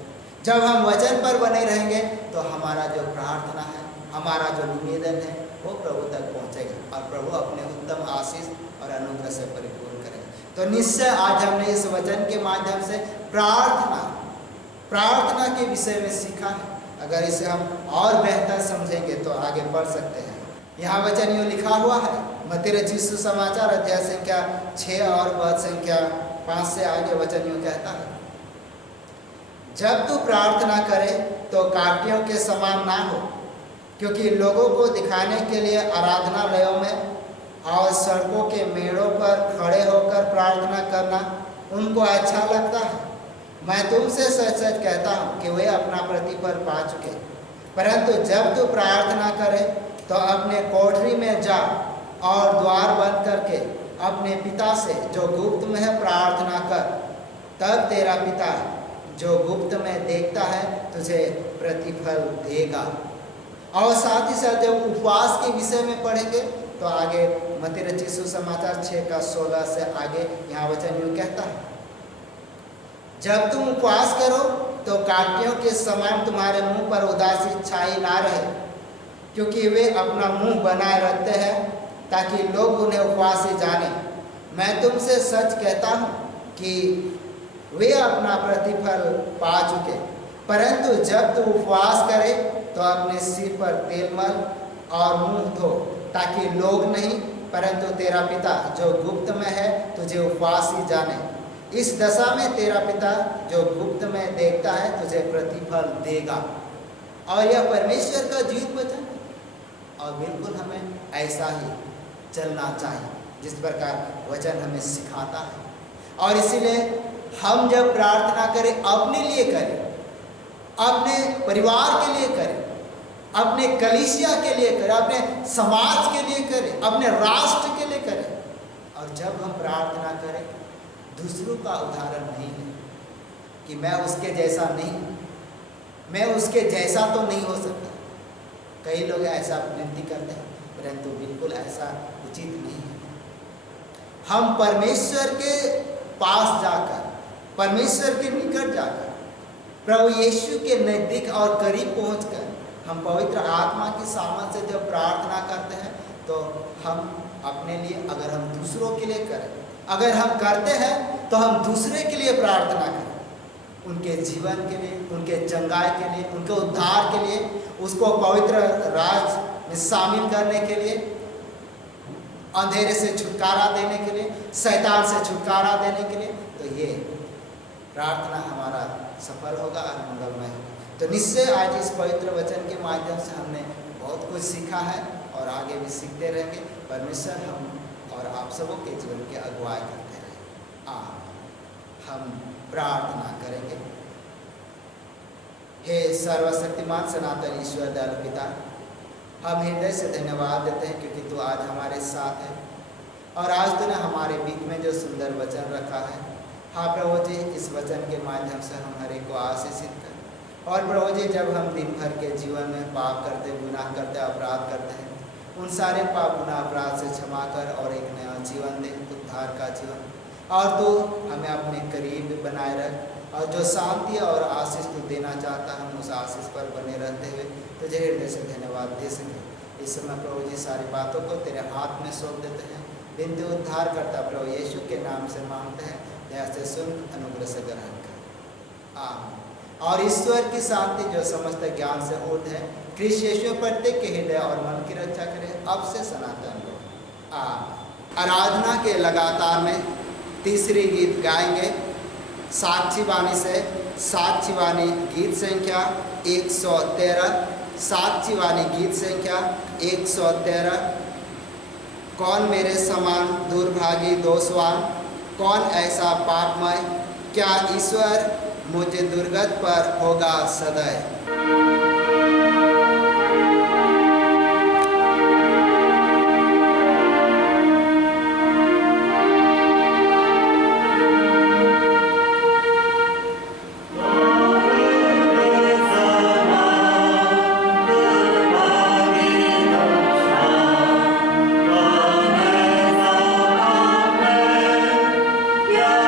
जब हम वचन पर बने रहेंगे तो हमारा जो प्रार्थना है, हमारा जो निवेदन है वो प्रभु तक पहुँचेगा और प्रभु अपने उत्तम आशीष और अनुग्रह से परिपूर्ण करेगा। तो निश्चय आज हमने इस वचन के माध्यम से प्रार्थना के विषय में सीखा है। अगर इसे हम और बेहतर समझेंगे तो आगे बढ़ सकते हैं। यहाँ वचन यूँ लिखा हुआ है, मत्ती रचित सुसमाचार अध्याय संख्या 6 और पद संख्या 5 से आगे वचन यूँ कहता है, जब तू प्रार्थना करे तो काटियों के समान ना हो, क्योंकि लोगों को दिखाने के लिए आराधनालयों में और सड़कों के मेड़ों पर खड़े होकर प्रार्थना करना उनको अच्छा लगता है। मैं तुमसे सच सच कहता हूँ कि वे अपना प्रतिफल पा चुके। परंतु जब तू प्रार्थना करे तो अपने कोठरी में जा और द्वार बंद करके अपने पिता से जो गुप्त में है प्रार्थना कर, तब तेरा पिता जो गुप्त में देखता है तुझे प्रतिफल देगा। और साथ ही साथ जब उपवास के विषय में पढ़ेंगे तो आगे मत्ती रचित सुसमाचार 6:16 से आगे यहाँ वचन यूँ कहता है, जब तुम उपवास करो तो कांटियों के समान तुम्हारे मुंह पर उदासी छाई ना रहे, क्योंकि वे अपना मुंह बनाए रखते हैं ताकि लोग उन्हें उपवासी जाने। मैं तुमसे सच कहता हूँ कि वे अपना प्रतिफल पा चुके। परंतु जब तू उपवास करे तो अपने सिर पर तेल मल और मुंह धो, ताकि लोग नहीं परंतु तेरा पिता जो गुप्त में है तुझे उपवासी जाने। इस दशा में तेरा पिता जो गुप्त में देखता है तुझे प्रतिफल देगा। और यह परमेश्वर का जीवित वचन है, और बिल्कुल हमें ऐसा ही चलना चाहिए जिस प्रकार वचन हमें सिखाता है। और इसीलिए हम जब प्रार्थना करें अपने लिए करें, अपने परिवार के लिए करें, अपने कलीसिया के लिए करें, अपने समाज के लिए करें, अपने राष्ट्र के लिए करें। और जब हम प्रार्थना करें दूसरों का उदाहरण नहीं है कि मैं उसके जैसा नहीं, मैं उसके जैसा तो नहीं हो सकता। कई लोग ऐसा विनती करते हैं, परंतु बिल्कुल ऐसा उचित नहीं है। हम परमेश्वर के पास जाकर, परमेश्वर के निकट जाकर, प्रभु यीशु के नज़दीक और करीब पहुंचकर हम पवित्र आत्मा की सामर्थ से जब प्रार्थना करते हैं तो हम अपने लिए, अगर हम दूसरों के लिए करें, अगर हम करते हैं तो हम दूसरे के लिए प्रार्थना करें, उनके जीवन के लिए, उनके चंगाई के लिए, उनके उद्धार के लिए, उसको पवित्र राज में शामिल करने के लिए, अंधेरे से छुटकारा देने के लिए, शैतान से छुटकारा देने के लिए। तो ये प्रार्थना हमारा सफल होगा और मंगलमय होगा। तो निश्चय आज इस पवित्र वचन के माध्यम से हमने बहुत कुछ सीखा है और आगे भी सीखते रहेंगे। परमेश्वर हम और आप सबों के जीवन की अगुवाई करते रहे। हम प्रार्थना करेंगे। हे सर्वशक्तिमान सनातन ईश्वर दयालु पिता, हम हृदय से धन्यवाद देते हैं क्योंकि तू आज हमारे साथ है और आज तूने हमारे बीच में जो सुंदर वचन रखा है। हाँ प्रभु जी, इस वचन के माध्यम से हम हर एक को आशीषित करें। और प्रभु जी, जब हम दिन भर के जीवन में पाप करते, गुनाह करते, अपराध करते हैं, उन सारे पाप गुनाह अपराध से क्षमा कर और एक नया जीवन दे, उद्धार का जीवन। और तू हमें अपने करीब बनाए रख और जो शांति और आशीष तू देना चाहता है हम उस आशीष पर बने रहते हुए तुझे हृदय से धन्यवाद दे सकें। इस समय प्रभु जी सारी बातों को तेरे हाथ में सौंप देते हैं। बिनती उद्धार करता प्रभु यीशु के नाम से मांगते हैं, दया से सुन, अनुग्रह से ग्रहण कर। आमीन। और ईश्वर की शांति जो समस्त ज्ञान से ऊर्ध्व है, क्रिस्त यीशु प्रत्येक के हृदय और मन की रक्षा करे अब से सनातन लोग। आराधना के लगातार में तीसरी गीत गाएंगे साक्षी वाणी से। साक्षी वाणी गीत संख्या 113, साक्षी वाणी गीत संख्या 113। कौन मेरे समान दुर्भागी दोषवान, कौन ऐसा पापमय, क्या ईश्वर मुझे दुर्गत पर होगा सदैव। Yeah.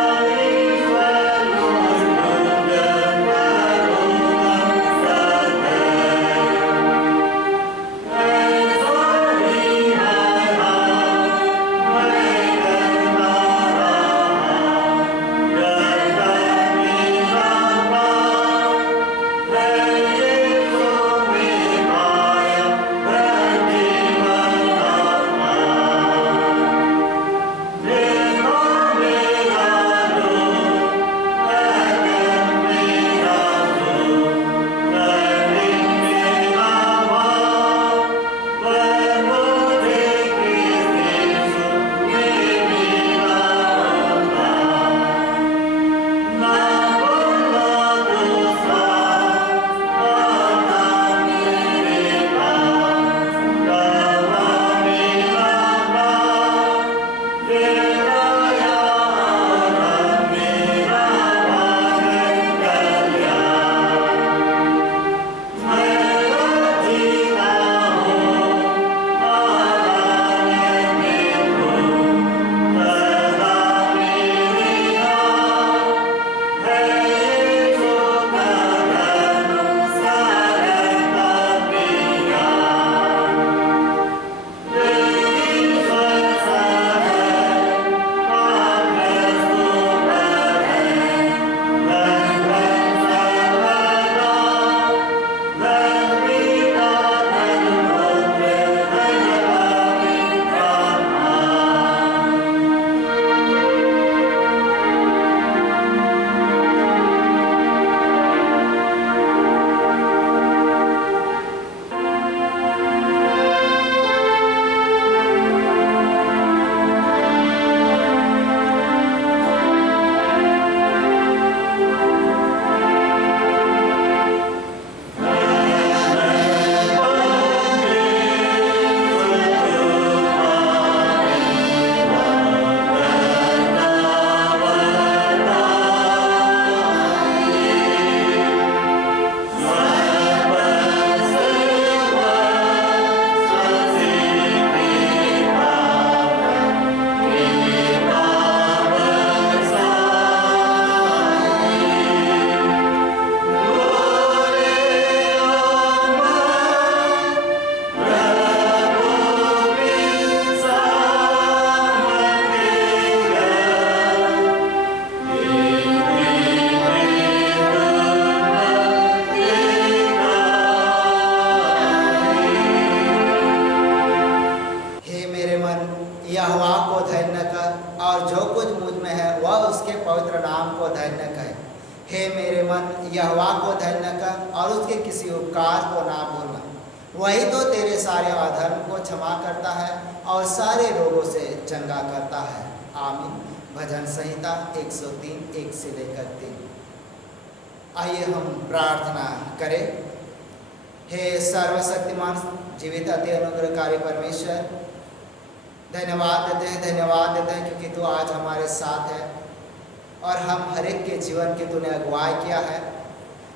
धन्य कहे। हे मेरे मन, यहोवा को धन्य कर और उसके किसी उपकार को ना भूलना। वही तो तेरे सारे अधर्म को क्षमा करता है और सारे रोगों से चंगा करता है। आमीन। भजन संहिता 103 1 से लेकर 3। आइए हम प्रार्थना करें। हे सर्वशक्तिमान जीवित अति अनुग्रहकारी परमेश्वर, धन्यवाद देते हैं क्योंकि तू आज हमारे साथ है और हम हर एक के जीवन की तूने अगुवाई किया है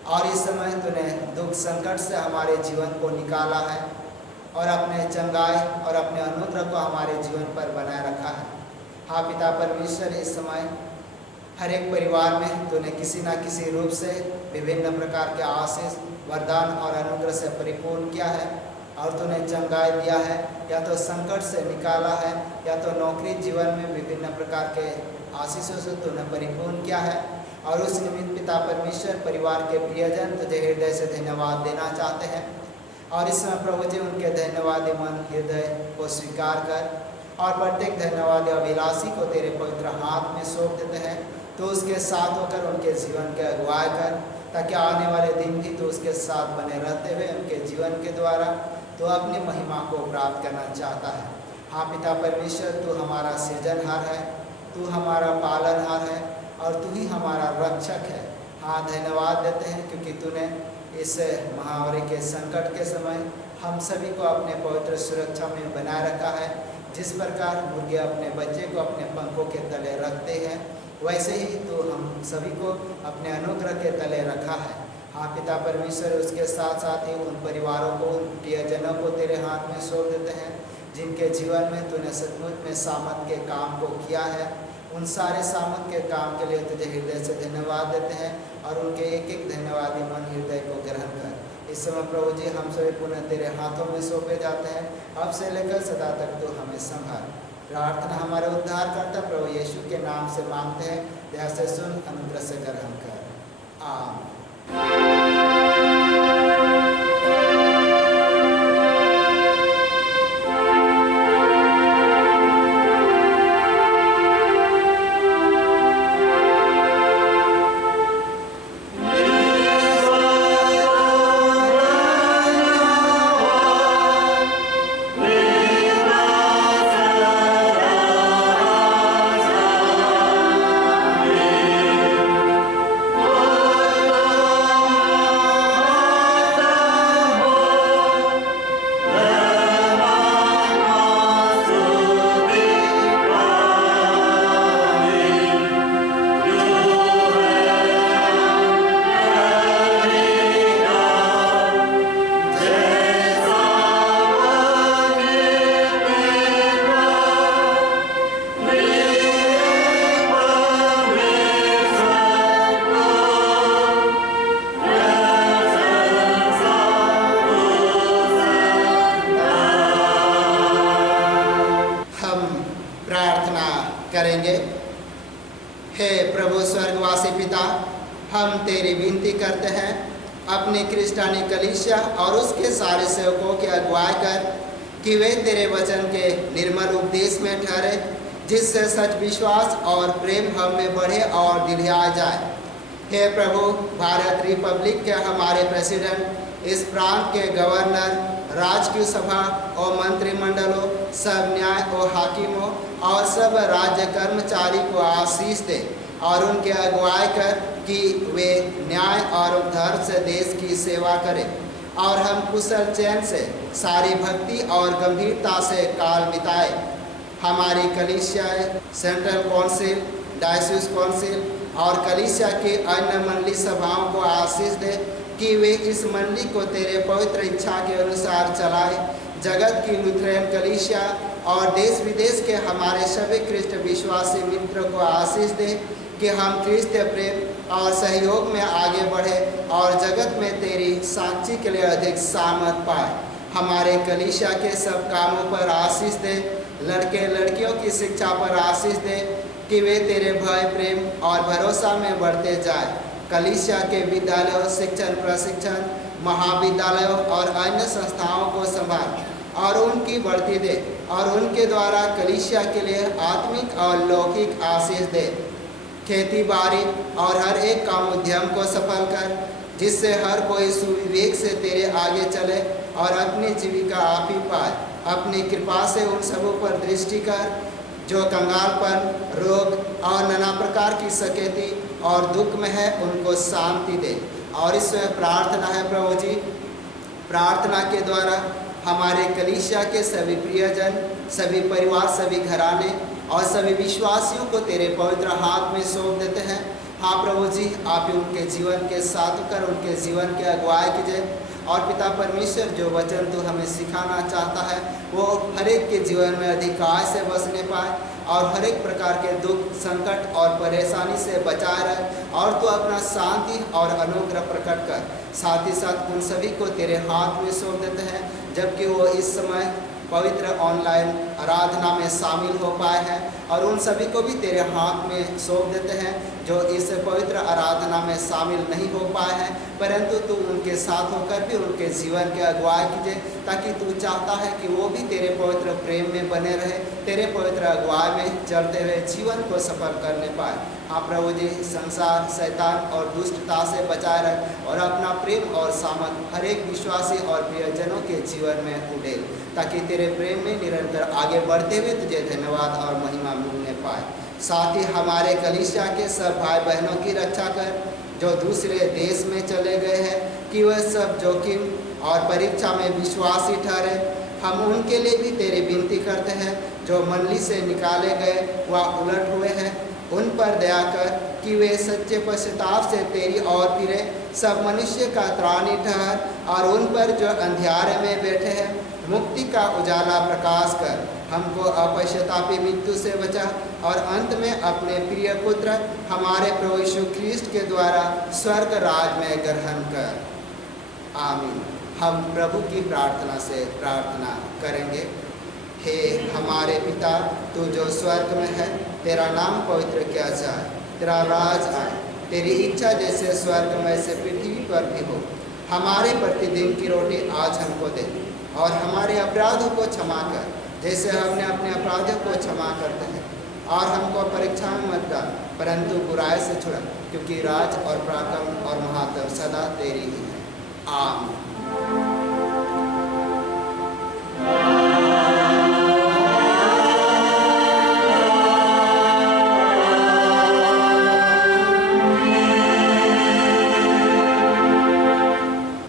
और इस समय तूने दुख संकट से हमारे जीवन को निकाला है और अपने चंगाई और अपने अनुग्रह को हमारे जीवन पर बनाए रखा है। हाँ पिता परमेश्वर, इस समय हर एक परिवार में तूने किसी न किसी रूप से विभिन्न प्रकार के आशीष, वरदान और अनुग्रह से परिपूर्ण किया है और तूने चंगाई दिया है, या तो संकट से निकाला है, या तो नौकरी जीवन में विभिन्न प्रकार के आशीषों से तूने परिपूर्ण किया है। और उस निमित्त पिता परमेश्वर परिवार के प्रियजन तुझे हृदय से धन्यवाद देना चाहते हैं और इस समय प्रभु जी उनके धन्यवादी मन हृदय को स्वीकार कर और प्रत्येक धन्यवादी अभिलाषी को तेरे पवित्र हाथ में सौंप देते हैं। तो उसके साथ होकर उनके जीवन के अगुवाई कर, ताकि आने वाले दिन भी तो उसके साथ बने रहते हुए उनके जीवन के द्वारा तो अपनी महिमा को प्राप्त करना चाहता है। हाँ पिता परमेश्वर, तू हमारा सृजनहार है, तू हमारा पालनहार है और तू ही हमारा रक्षक है। हाँ धन्यवाद देते हैं क्योंकि तूने इस महामारी के संकट के समय हम सभी को अपने पवित्र सुरक्षा में बनाए रखा है। जिस प्रकार मुर्गे अपने बच्चे को अपने पंखों के तले रखते हैं, वैसे ही तो हम सभी को अपने अनुग्रह के तले रखा है। हाँ पिता परमेश्वर, उसके साथ साथ ही उन परिवारों को, उन प्रियजनों को तेरे हाथ में सौंप देते हैं जिनके जीवन में तूने सचमुच में सामत के काम को किया है। उन सारे सामत के काम के लिए तुझे हृदय से धन्यवाद देते हैं और उनके एक एक धन्यवादी मन हृदय को ग्रहण कर। इस समय प्रभु जी हम सभी पुनः तेरे हाथों में सौंपे जाते हैं, अब से लेकर सदा तक तू हमें संभाल। प्रार्थना हमारे उद्धारकर्ता प्रभु यीशु के नाम से मांगते हैं, दया से सुन, अनुग्रह से ग्रहण कर। आमीन। करेंगे। हे प्रभु स्वर्गवासी पिता, हम तेरी विनती करते हैं, अपनी क्रिस्टानी कलीसिया और उसके सारे सेवकों की अगुवाई कर कि वे तेरे वचन के निर्मल उपदेश में ठहरे, जिससे सच विश्वास और प्रेम हम में बढ़े और दिलिया जाए। हे प्रभु, भारत रिपब्लिक के हमारे प्रेसिडेंट, इस प्रांत के गवर्नर, राजकीय सभा और मंत्रिमंडलों, सब न्याय और हाकिमों और सब राज्य कर्मचारी को आशीष दे और उनके अगुवाई कर कि वे न्याय और धर्म से देश की सेवा करें और हम कुशल चैन से सारी भक्ति और गंभीरता से काल बिताए। हमारी कलीसिया, सेंट्रल काउंसिल, डायसिस काउंसिल और कलीसिया की अन्य मंडली सभाओं को आशीष दे कि वे इस मंडली को तेरे पवित्र इच्छा के अनुसार चलाए। जगत की लुथरेन कलीसिया और देश विदेश के हमारे सभी ख्रिस्ट विश्वासी मित्रों को आशीष दे कि हम क्रिस्त प्रेम और सहयोग में आगे बढ़े और जगत में तेरी साक्षी के लिए अधिक सामर्थ पाए। हमारे कलीसिया के सब कामों पर आशीष दे, लड़के लड़कियों की शिक्षा पर आशीष दे कि वे तेरे भय, प्रेम और भरोसा में बढ़ते जाए। कलीसिया के विद्यालयों, शिक्षण प्रशिक्षण, महाविद्यालयों और अन्य संस्थाओं को संभाल और उनकी बढ़ती दे और उनके द्वारा कलीसिया के लिए आत्मिक और लौकिक आशीष दे खेती बाड़ी और हर एक काम उद्यम को सफल कर, जिससे हर कोई सुविवेक से तेरे आगे चले और अपनी जीविका आप ही पाए। अपनी कृपा से उन सबों पर दृष्टि कर जो कंगालपन, रोग और नाना प्रकार की सकेती और दुख में है, उनको शांति दे। और इसमें प्रार्थना है प्रभु जी, प्रार्थना के द्वारा हमारे कलीसिया के सभी प्रियजन, सभी परिवार, सभी घराने और सभी विश्वासियों को तेरे पवित्र हाथ में सौंप देते हैं। हाँ प्रभु जी, आप ही उनके जीवन के साथ कर उनके जीवन के अगुवाई कीजिए। और पिता परमेश्वर, जो वचन तू हमें सिखाना चाहता है वो हर एक के जीवन में अधिकार से बसने पाए और हर एक प्रकार के दुख, संकट और परेशानी से बचाए रहे। और तू अपना शांति और अनुग्रह प्रकट कर। साथ ही साथ उन सभी को तेरे हाथ में सौंप देते हैं, जबकि वो इस समय पवित्र ऑनलाइन आराधना में शामिल हो पाए हैं। और उन सभी को भी तेरे हाथ में सौंप देते हैं जो इस पवित्र आराधना में शामिल नहीं हो पाए हैं, परंतु तू उनके साथ होकर भी उनके जीवन के अगुवाई कीजिए, ताकि तू चाहता है कि वो भी तेरे पवित्र प्रेम में बने रहे, तेरे पवित्र अगुवाई में चलते हुए जीवन को सफल करने पाए। हाँ प्रभु जी, संसार, शैतान और दुष्टता से बचाए रहे और अपना प्रेम और सामर्थ हर एक विश्वासी और प्रियजनों के जीवन में उड़े, ताकि तेरे प्रेम में निरंतर आगे बढ़ते हुए तुझे धन्यवाद और महिमा मिलने पाए। साथ ही हमारे कलीसिया के सब भाई बहनों की रक्षा कर जो दूसरे देश में चले गए हैं, कि वह सब जोखिम और परीक्षा में विश्वासी ठहरे। हम उनके लिए भी तेरी विनती करते हैं जो मंडली से निकाले गए व उलट हुए हैं, उन पर दया कर कि वे सच्चे पश्चाताप से तेरी ओर फिरे। सब मनुष्य का त्राणी ठहर और उन पर जो अंधियारे में बैठे हैं मुक्ति का उजाला प्रकाश कर। हमको अपश्चातापी मृत्यु से बचा और अंत में अपने प्रिय पुत्र हमारे प्रभु यीशु ख्रीष्ट के द्वारा स्वर्ग राज में ग्रहण कर। आमीन। हम प्रभु की प्रार्थना से प्रार्थना करेंगे। हे हमारे पिता, तू जो स्वर्ग में है, तेरा नाम पवित्र किया जाए, तेरा राज आए, तेरी इच्छा जैसे स्वर्ग में से पृथ्वी पर भी हो। हमारे प्रतिदिन की रोटी आज हमको दे और हमारे अपराधों को क्षमा कर जैसे हमने अपने अपराधों को क्षमा करते हैं। और हमको परीक्षा में मत डाल, परंतु बुराई से छुड़ा, क्योंकि राज और पराक्रम और महात्म सदा तेरी ही है। आमीन।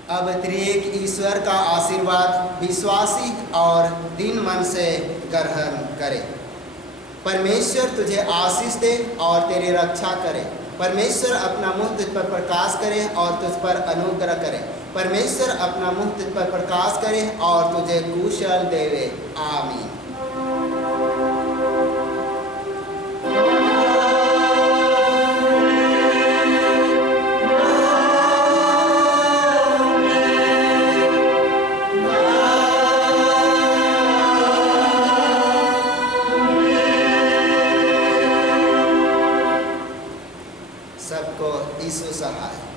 अब त्रिएक ईश्वर का आशीर्वाद विश्वासी और दीन मन से ग्रहण करे। परमेश्वर तुझे आशीष दे और तेरी रक्षा करे। परमेश्वर अपना मुँह तुझ पर प्रकाश करे और तुझ पर अनुग्रह करे। परमेश्वर अपना मुँह तुझ पर प्रकाश करे और तुझे कुशल देवे। आमीन। सबको यीशु सहाय।